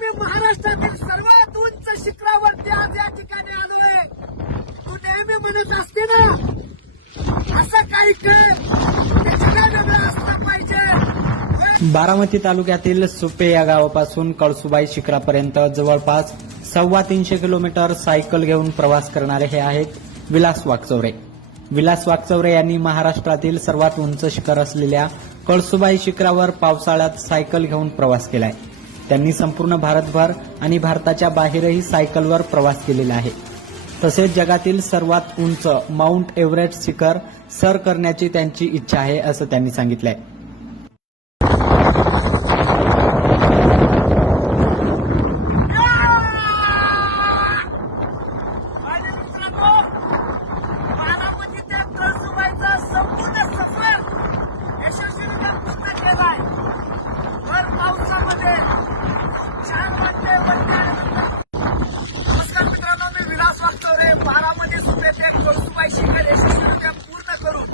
मी महाराष्ट्रातील सर्वात उंच शिखरावरती आज या ठिकाणी आलोय. तू नेहमी म्हणत असते ना? असं काही वेगळं असलं पाहिजे. बारामती तालुक्यातील सुपे या गावापासून कळसुबाई शिखरापर्यंत जवळपास सव्वा तीनशे किलोमीटर सायकल घेऊन प्रवास करणारे हे आहेत विलास वाकचौरे. विलास वाकचौरे यांनी महाराष्ट्रातील सर्वात उंच शिखर असलेल्या कळसुबाई शिखरावर पावसाळ्यात सायकल घेऊन प्रवास केलाय. त्यांनी संपूर्ण भारतभर आणि भारताच्या बाहेरही सायकलवर प्रवास केलेला आहे. तसेच जगातील सर्वात उंच माउंट एव्हरेस्ट शिखर सर करण्याची त्यांची इच्छा आहे असं त्यांनी सांगितलं आहे मित्रांनो बारामती ते कळसुबाईचा संपूर्ण सफर यशस्वीरित्या पूर्ण केलाय भर पावसामध्ये छान वाटते वाटते नमस्कार मित्रांनो मी विलास वागचौरे बारामती सुपे ते कळसुबाई शिखर यशस्वीरित्या पूर्ण करून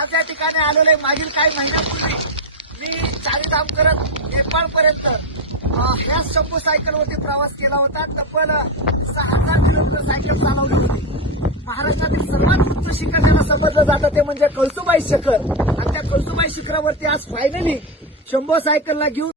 आज या ठिकाणी आलेलो आहे. मागील काही महिन्यापूर्वी मी चारीधाम करत नेपाळ पर्यंत ह्याच शंभू सायकलवरती प्रवास केला होता. तब्बल सहा हजार किलोमीटर सायकल चालवली होती. महाराष्ट्रातील सर्वात उच्च शिखर ज्याला समजलं जातं ते म्हणजे कळसुबाई शिखर. आणि त्या कळसुबाई शिखरावरती आज फायनली शंभू सायकलला घेऊन